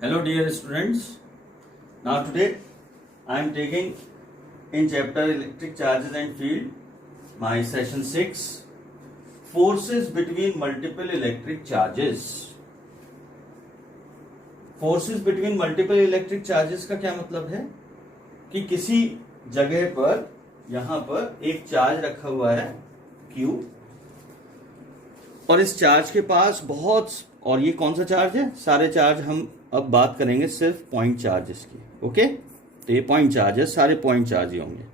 Hello dear students. Now today I am taking in chapter electric charges and field my session 6 forces between multiple electric charges. Forces between multiple electric charges का क्या मतलब है कि किसी जगह पर यहां पर एक चार्ज रखा हुआ है Q और इस चार्ज के पास बहुत, और ये कौन सा चार्ज है, सारे चार्ज हम अब बात करेंगे सिर्फ पॉइंट चार्जेस की। ओके, तो ये पॉइंट चार्ज है, सारे पॉइंट चार्ज ही होंगे।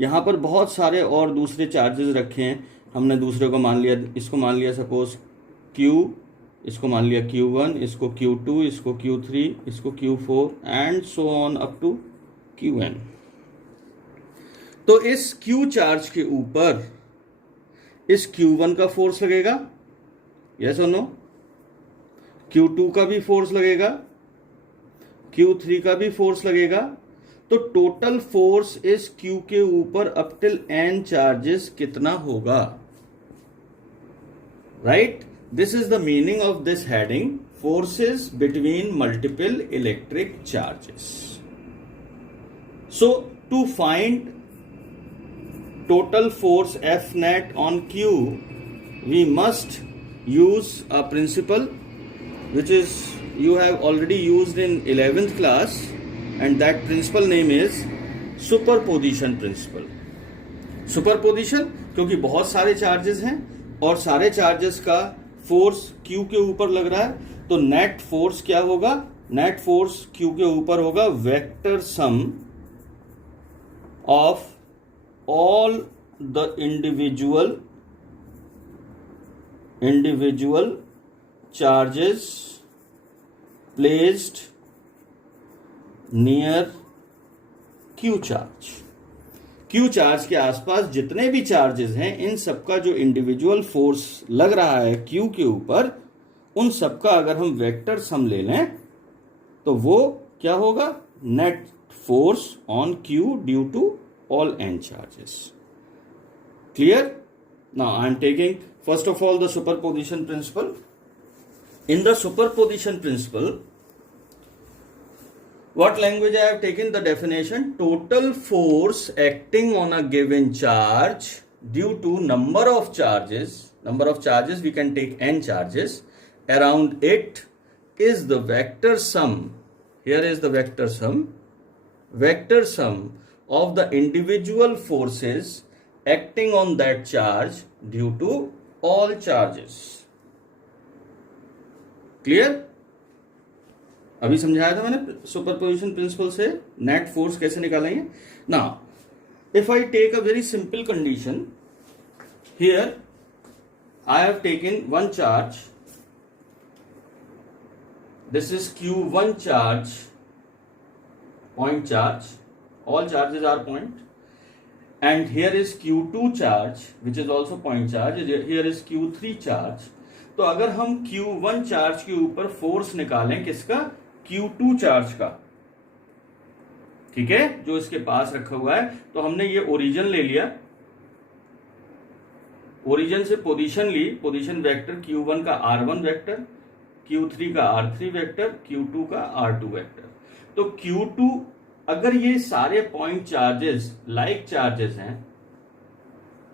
यहाँ पर बहुत सारे और दूसरे चार्जेस रखे हैं। हमने दूसरे को मान लिया, इसको मान लिया सपोज Q, इसको मान लिया Q1, इसको Q2, इसको Q3, इसको Q4 and so on up to Qn। तो इस Q चार्ज के ऊपर इस Q1 का फोर्स लगेगा, यस और नो। Q2 का भी फोर्स लगेगा, Q3 का भी फोर्स लगेगा। तो टोटल फोर्स इस Q के ऊपर अप टिल n चार्जेस कितना होगा, right? This is the meaning of this heading, forces between multiple electric charges. So to find total force F net on Q, we must use a principle which is you have already used in 11th class, and that principle name is superposition principle. Superposition क्योंकि बहुत सारे charges हैं और सारे charges का force Q के ऊपर लग रहा है, तो नेट फोर्स क्या होगा? नेट फोर्स Q के ऊपर होगा vector sum of all the individual charges placed near Q charge. Q charge के आसपास जितने भी चार्जेस हैं, इन सबका जो इंडिविजुअल फोर्स लग रहा है Q के ऊपर, उन सबका अगर हम वेक्टर सम ले लें तो वो क्या होगा? Net force on Q due to all n charges. Clear? Now I am taking first of all the superposition principle. In the superposition principle, what language I have taken? The definition: total force acting on a given charge due to number of charges. Number of charges, we can take n charges around it, is the vector sum. Here is the vector sum. Vector sum of the individual forces acting on that charge due to all charges. Clear? अभी समझाया था मैंने superposition principle से net force कैसे निकालेंगे। Now, if I take a very simple condition, here I have taken one charge. This is Q1 charge, point charge. All charges are point, and here is Q2 charge which is also point charge. Here is Q3 charge. तो अगर हम Q1 charge के ऊपर force निकालें, किसका? Q2 charge का, ठीक है, जो इसके पास रखा हुआ है। तो हमने ये ओरिजिन ले लिया, ओरिजिन से पोजीशन ली, पोजीशन वेक्टर Q1 का R1 वेक्टर, Q3 का R3 वेक्टर, Q2 का R2 वेक्टर। तो Q2, अगर ये सारे पॉइंट चार्जेस लाइक चार्जेस हैं,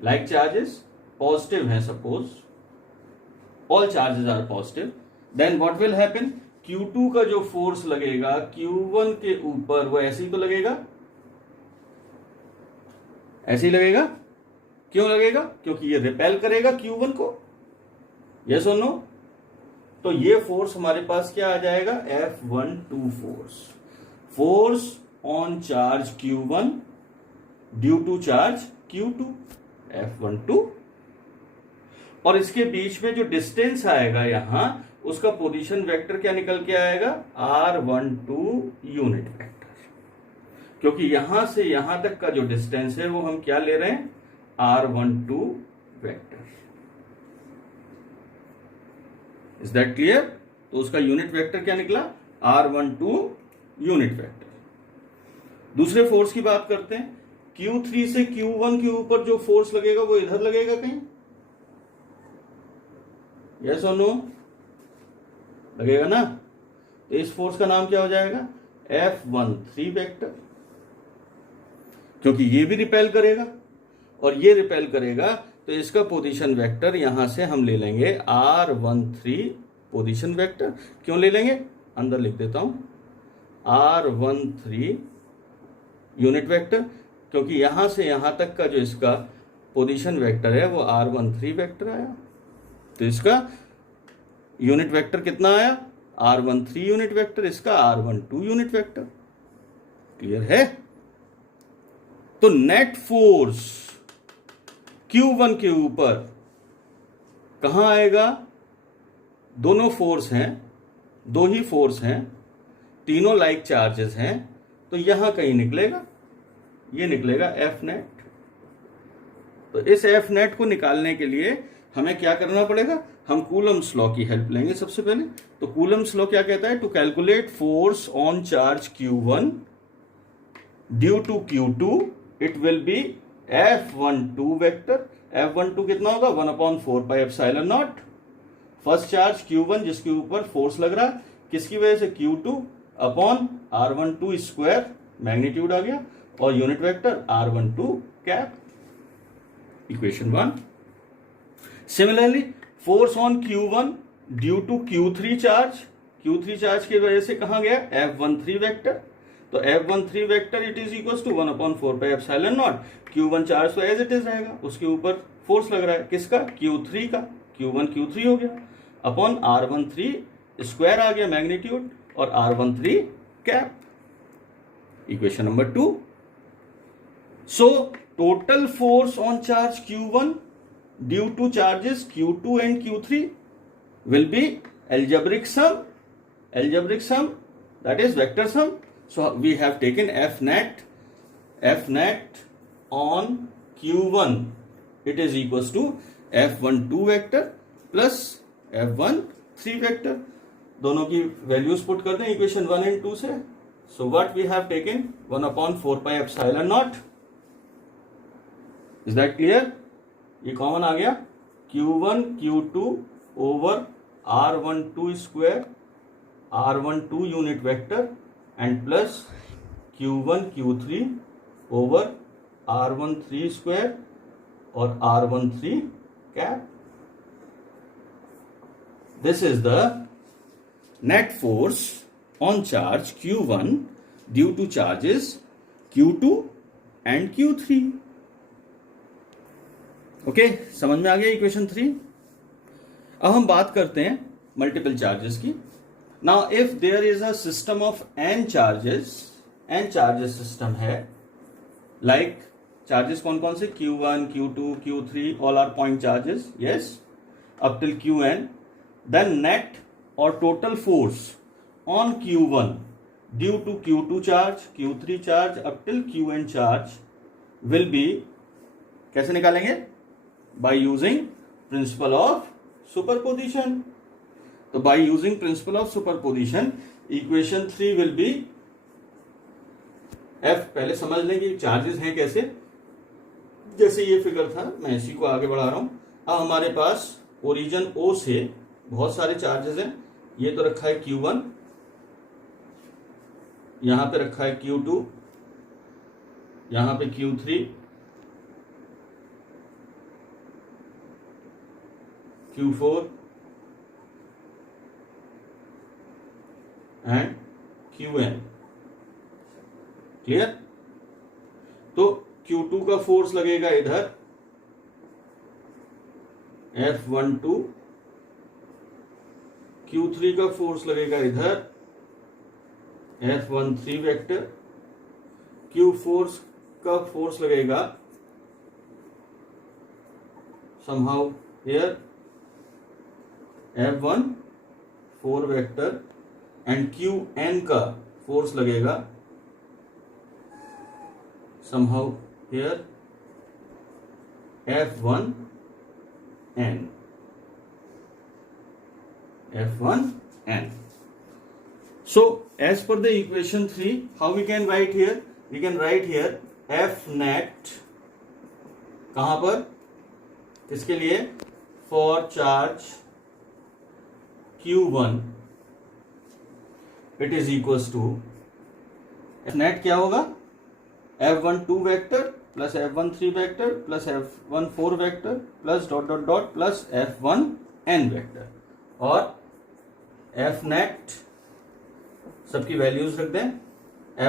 लाइक चार्जेस पॉजिटिव हैं, suppose all charges are positive, then what will happen? Q2 का जो फोर्स लगेगा Q1 के ऊपर, वो ऐसे ही तो लगेगा, ऐसे ही लगेगा। क्यों लगेगा? क्योंकि ये रिपेल करेगा Q1 को, यस और नो। तो ये फोर्स हमारे पास क्या आ जाएगा? F12 force, force on charge Q1 due to charge Q2, F12। और इसके बीच में जो डिस्टेंस आएगा यहां, उसका पोजीशन वेक्टर क्या निकल के आएगा? R12 यूनिट वेक्टर, क्योंकि यहां से यहां तक का जो डिस्टेंस है वो हम क्या ले रहे हैं? R12 vector. Is that clear? तो उसका यूनिट वेक्टर क्या निकला? R12 unit vector. दूसरे फोर्स की बात करते हैं। Q3 से Q1 के ऊपर जो फोर्स लगेगा वो इधर लगेगा कहीं, यस और नो? लगेगा ना? तो इस फोर्स का नाम क्या हो जाएगा, F13 वेक्टर, क्योंकि ये भी रिपेल करेगा और ये रिपेल करेगा, तो इसका पोजीशन वेक्टर यहां से हम ले लेंगे R13 पोजीशन वेक्टर। क्यों ले लेंगे, अंदर लिख देता हूं, R13 यूनिट वेक्टर, क्योंकि यहां से यहां तक का जो इसका पोजीशन वेक्टर है वो R13 वेक्टर आया। तो इसका यूनिट वेक्टर कितना आया, R13 यूनिट वेक्टर, इसका R12 यूनिट वेक्टर। क्लियर है। तो नेट फोर्स Q1 के ऊपर कहां आएगा, दोनों फोर्स हैं, दो ही फोर्स हैं, तीनों लाइक चार्जेस हैं, तो यहां कहीं निकलेगा, ये निकलेगा F नेट। तो इस F नेट को निकालने के लिए हमें क्या करना पड़ेगा, हम कूलम्स लॉ की हेल्प लेंगे सबसे पहले। तो कूलम्स लॉ क्या कहता है, to calculate force on charge Q1 due to Q2 it will be F12 vector. F12 कितना होगा, 1/4 pi epsilon naught. First charge Q1 जिसके ऊपर फोर्स लग रहा है, किसकी वजह से, Q2 upon R12 square, magnitude आ गया, और unit vector R12 cap, equation 1। Similarly force on Q1 due to Q3 charge, Q3 charge की वजह से कहां गया, F13 वेक्टर। तो F13 vector it is equal to 1/4 pi epsilon naught. Q1 charge तो एज इट इज रहेगा, उसके ऊपर फोर्स लग रहा है, किसका, Q3 का, Q1 Q3 हो गया, अपॉन R13 स्क्वायर आ गया मैग्नीट्यूड, और R13 cap, equation number 2। So total force on charge Q1 due to charges Q2 and Q3 will be algebraic sum, that is vector sum. So we have taken F net on Q1 it is equals to F12 vector plus F13 vector। दोनों की values put कर दें equation 1 and 2 से। So what we have taken, 1/4 pi epsilon naught। Is that clear? ये common आ गया, Q1 Q2 over R12 square, R12 unit vector, and plus Q1 Q3 over R13 square और R13 cap. This is the net force on charge Q1 due two charges Q2 and Q3। Okay, समझ में आ गया equation 3। अब हम बात करते हैं multiple charges की। Now if there is a system of n charges system है, लाइक चार्जेस कौन कौन से, Q1 Q2 Q3 all are point charges, yes, up till Qn, then net और total force on Q1 due to Q2 charge, Q3 charge, up till Qn charge will be, कैसे निकालेंगे, by using principle of superposition। तो by using principle of superposition equation 3 will be F। पहले समझ लेंगे charges हैं कैसे, जैसे ये फिगर था, मैं इसी को आगे बढ़ा रहा हूं। अब हमारे पास ओरिजिन O से बहुत सारे चार्जेस हैं। ये तो रखा है Q1, यहां पे रखा है Q2, यहां पे Q3, Q4 and Qn। Clear. तो Q2 का फोर्स लगेगा इधर F12, Q3 का फोर्स लगेगा इधर F13 वेक्टर, Q4 का फोर्स लगेगा somehow here F14 vector, and Qn का फोर्स लगेगा somehow here F1n। So as per the equation 3, how we can write here, we can write here F net, कहां पर, किसके लिए, for charge Q1 it is equals to net क्या होगा, F12 vector plus F13 vector plus F14 vector plus dot dot dot plus F1n vector, और F net सबकी values रख दें,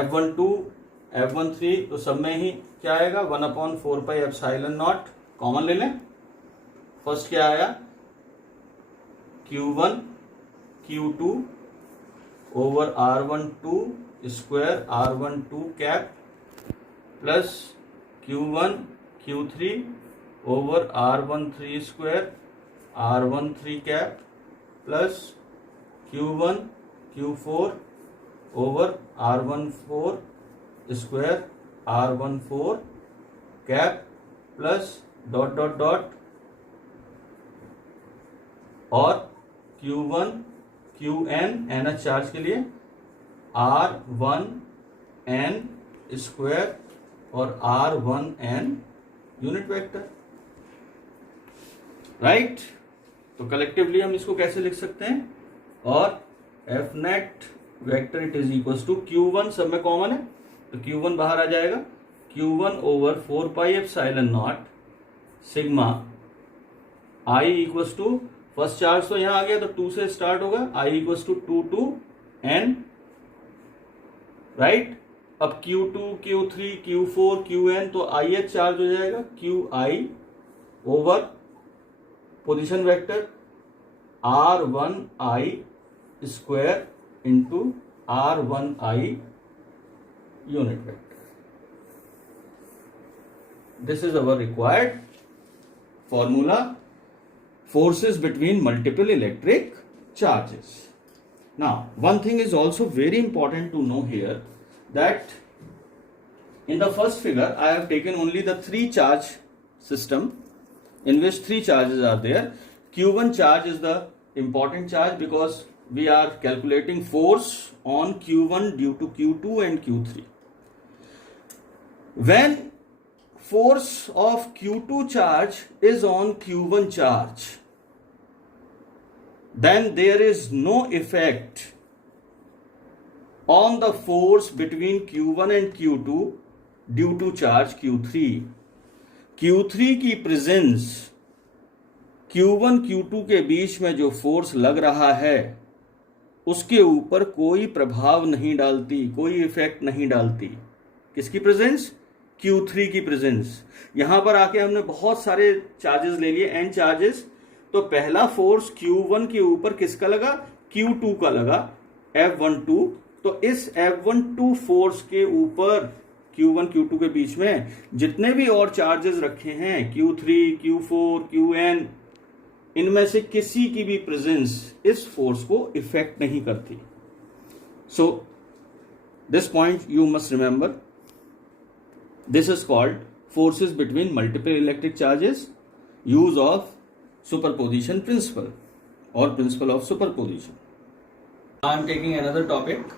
F12 F13 तो सब में ही क्या आएगा 1/4 पाई एप्सिलॉन नॉट, कॉमन ले लें। फर्स्ट क्या आया Q1 Q2 over R12 square R12 cap plus Q1 Q3 over R13 square R13 cap plus Q1 Q4 over R14 square R14 cap plus dot dot dot, और Q1 QN NH charge के लिए R1N square और R1N unit vector, right. तो collectively हम इसको कैसे लिख सकते हैं, और F net vector it is equals to Q1 सब में कॉमन है तो Q1 बाहर आ जाएगा, Q1 over 4 pi epsilon naught sigma I equals to, first charge तो यहां आ गया तो 2 से स्टार्ट होगा, I equals to 2 to N, right. अब Q2 Q3 Q4 Qn तो ith चार्ज हो जाएगा Qi over position vector R1I square into R1I unit vector. This is our required formula, forces between multiple electric charges. Now, one thing is also very important to know here, that in the first figure I have taken only the 3 charge system in which 3 charges are there. Q1 charge is the important charge because we are calculating force on Q1 due to Q2 and Q3. When force of Q2 charge is on Q1 charge, then there is no effect on the force between Q1 and Q2 due to charge Q3. Q3 की presence Q1 Q2 के बीच में जो force लग रहा है उसके ऊपर कोई प्रभाव नहीं डालती, कोई इफेक्ट नहीं डालती। किसकी प्रेजेंस, Q3 की प्रेजेंस। यहां पर आके हमने बहुत सारे चार्जेस ले लिए, n चार्जेस, तो पहला फोर्स Q1 के ऊपर किसका लगा, Q2 का लगा, F12। तो इस F12 फोर्स के ऊपर Q1 Q2 के बीच में जितने भी और चार्जेस रखे हैं Q3 Q4 Qn, इनमें से किसी की भी प्रेजेंस इस फोर्स को इफेक्ट नहीं करती। So this point you must remember, this is called forces between multiple electric charges, use of superposition principle or principle of superposition. I am taking another topic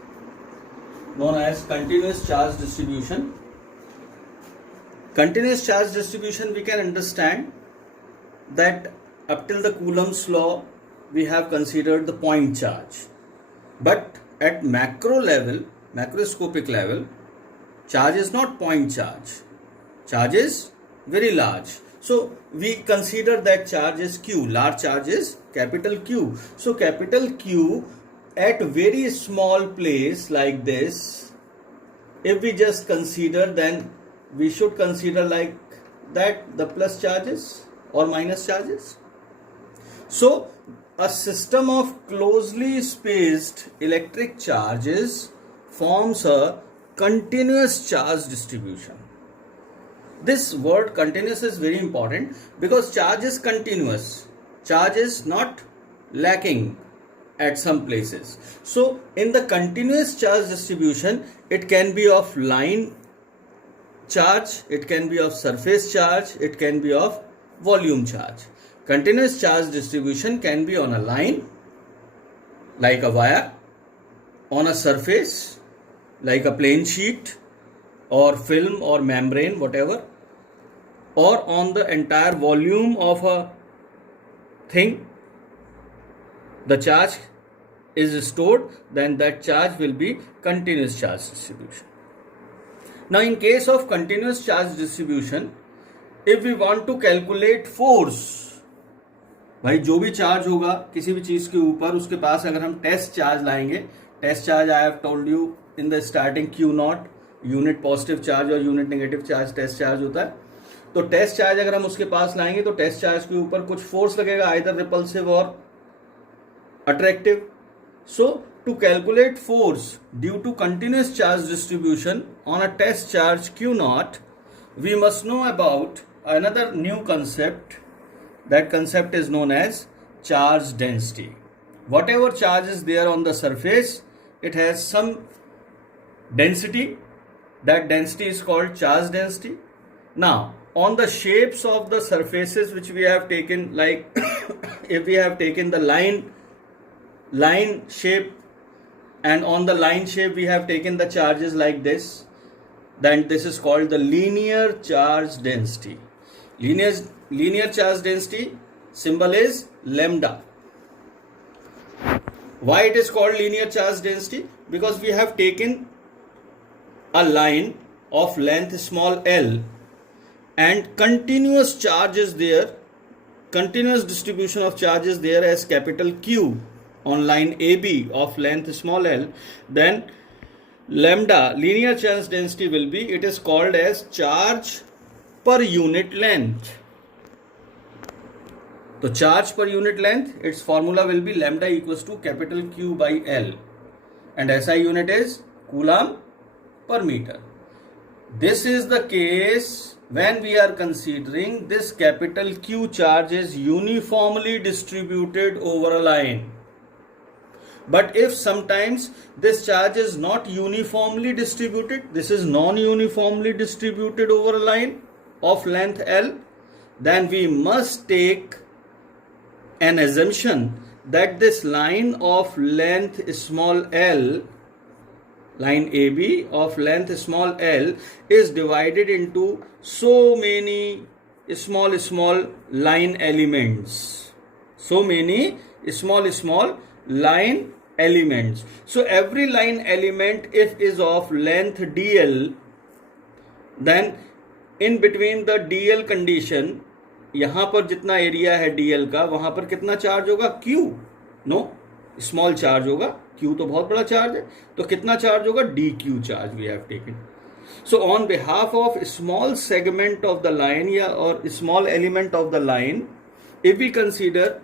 known as continuous charge distribution. Continuous charge distribution, we can understand that up till the Coulomb's law we have considered the point charge, but at macro level, macroscopic level, charge is not point charge, charge is very large. So we consider that charge is Q, large charge is capital Q. So capital Q at very small place like this, if we just consider, then we should consider like that the plus charges or minus charges. So a system of closely spaced electric charges forms a continuous charge distribution. This word continuous is very important because charge is continuous. Charge is not lacking at some places. So in the continuous charge distribution, it can be of line charge, it can be of surface charge, it can be of volume charge. Continuous charge distribution can be on a line like a wire, on a surface like a plain sheet or film or membrane, whatever, or on the entire volume of a thing. The charge is stored, then that charge will be continuous charge distribution. Now in case of continuous charge distribution, if we want to calculate force, भाई जो भी charge होगा किसी भी चीज के ऊपर, उसके पास अगर हम टेस्ट चार्ज लाएंगे, test charge I have told you in the starting Q naught, unit positive charge और unit negative charge test charge होता है. तो टेस्ट चार्ज अगर हम उसके पास लाएंगे तो टेस्ट चार्ज के ऊपर कुछ फोर्स लगेगा, आइदर रिपल्सिव और attractive. So to calculate force due to continuous charge distribution on a test charge Q naught, we must know about another new concept. That concept is known as charge density. Whatever charge is there on the surface, it has some density. That density is called charge density. Now, on the shapes of the surfaces which we have taken, like if we have taken the line shape, and on the line shape we have taken the charges like this, then this is called the linear charge density. Linear charge density symbol is lambda. Why it is called linear charge density? Because we have taken a line of length small l and continuous charge is there, continuous distribution of charges there as capital Q on line AB of length small l, then lambda linear charge density will be, it is called as charge per unit length. So charge per unit length, its formula will be lambda equals to capital Q by L, and SI unit is coulomb per meter. This is the case when we are considering this capital Q charge is uniformly distributed over a line. But if sometimes this charge is not uniformly distributed, this is non-uniformly distributed over a line of length L, then we must take an assumption that this line of length small l, line AB of length small l, is divided into so many small line elements. So many small line elements. So every line element, if is of length dl, then in between the dl condition, यहां पर जितना area है dl का, वहां पर कितना charge होगा? Q. No, small charge होगा. Q तो बहुत बड़ा चार्ज है, तो कितना चार्ज होगा? dq charge we have taken. So on behalf of small segment of the line या or small element of the line, if we consider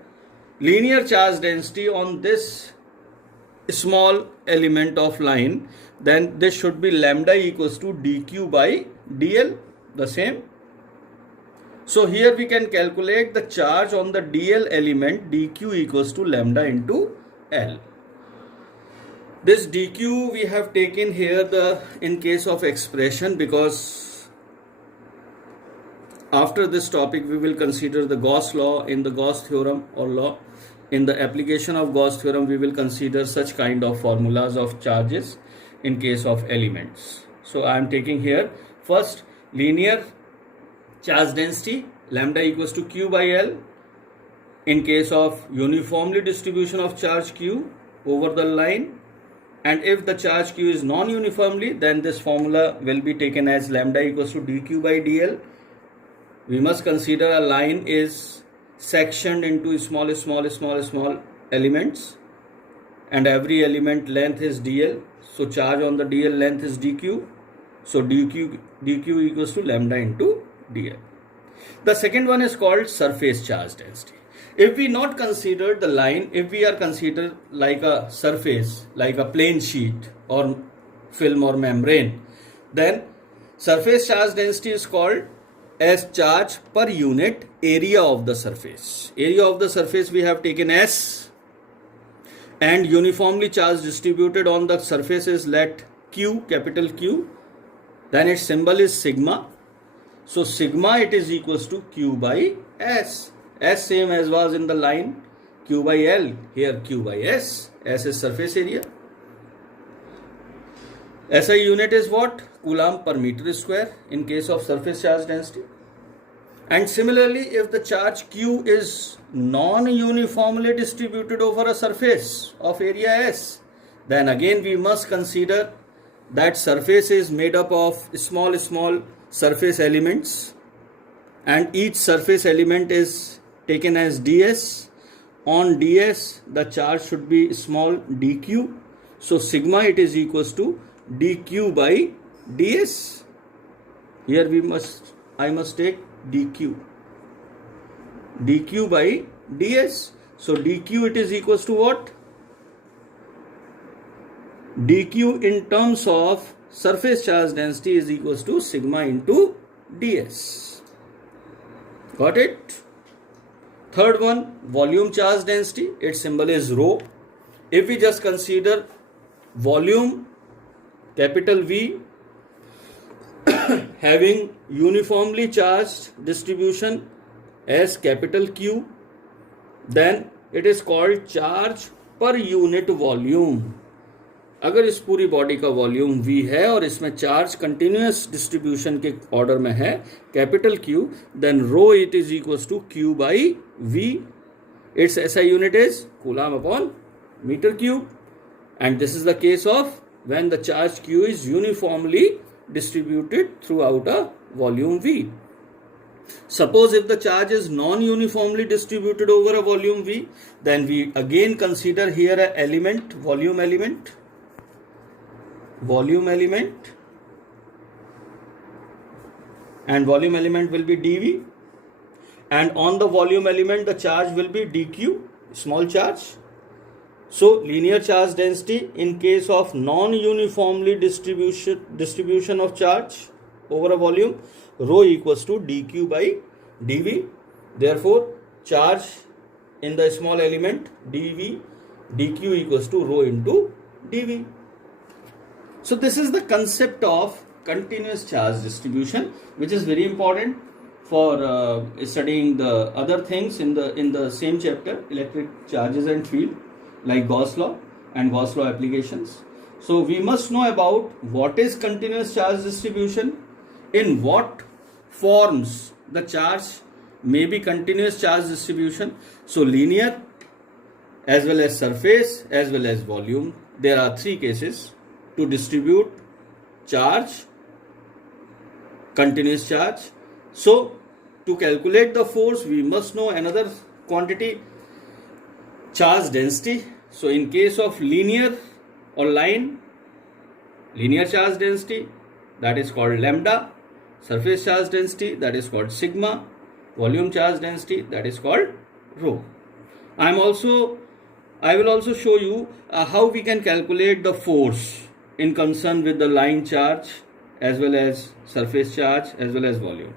linear charge density on this small element of line, then this should be lambda equals to dq by dl, the same. So here we can calculate the charge on the dl element, dq equals to lambda into l. This dq we have taken here in case of expression, because after this topic we will consider the Gauss law. In the Gauss theorem or law, in the application of Gauss theorem, we will consider such kind of formulas of charges in case of elements. So I am taking here first linear charge density, lambda equals to q by l, in case of uniformly distribution of charge q over the line. And if the charge q is non-uniformly, then this formula will be taken as lambda equals to dq by dl. We must consider a line is sectioned into small elements, and every element length is dl. So charge on the dl length is dq. So dq equals to lambda into dl. The second one is called surface charge density. If we not consider the line, if we are considered like a surface, like a plain sheet or film or membrane, then surface charge density is called as charge per unit area of the surface. Area of the surface we have taken S, and uniformly charge distributed on the surface is let Q, capital Q. Then its symbol is sigma. So sigma, it is equals to Q by S. S same as was in the line, Q by L, here Q by S. S is surface area. SI unit is what? Coulomb per meter square in case of surface charge density. And similarly, if the charge q is non-uniformly distributed over a surface of area S, then again we must consider that surface is made up of small surface elements, and each surface element is taken as ds. On ds the charge should be small dq, so sigma it is equals to dq by ds. Here I must take dq by ds. So dq it is equals to what? dq in terms of surface charge density is equals to sigma into ds. Got it? Third one, volume charge density. Its symbol is rho. If we just consider volume capital V having uniformly charged distribution as capital Q, then it is called charge per unit volume. अगर इस पूरी body का volume V है और इसमें charge continuous distribution के order में है capital Q, then rho it is equals to Q by V. Its SI unit is coulomb upon metre cube, and this is the case of when the charge Q is uniformly distributed throughout a volume V. Suppose if the charge is non-uniformly distributed over a volume V, then we again consider here a element, volume element, and volume element will be dV, and on the volume element the charge will be dq, small charge. So linear charge density in case of non-uniformly distribution of charge over a volume, rho equals to dq by dv. Therefore charge in the small element dq equals to rho into dv. So this is the concept of continuous charge distribution, which is very important for studying the other things in the same chapter, electric charges and field, like Gauss law and Gauss law applications. So we must know about what is continuous charge distribution, in what forms the charge may be continuous charge distribution. So linear as well as surface as well as volume, there are three cases to distribute charge, continuous charge. So to calculate the force we must know another quantity, charge density. So in case of linear or line, linear charge density, that is called lambda. Surface charge density, that is called sigma. Volume charge density, that is called rho. I will also show you how we can calculate the force in concern with the line charge as well as surface charge as well as volume.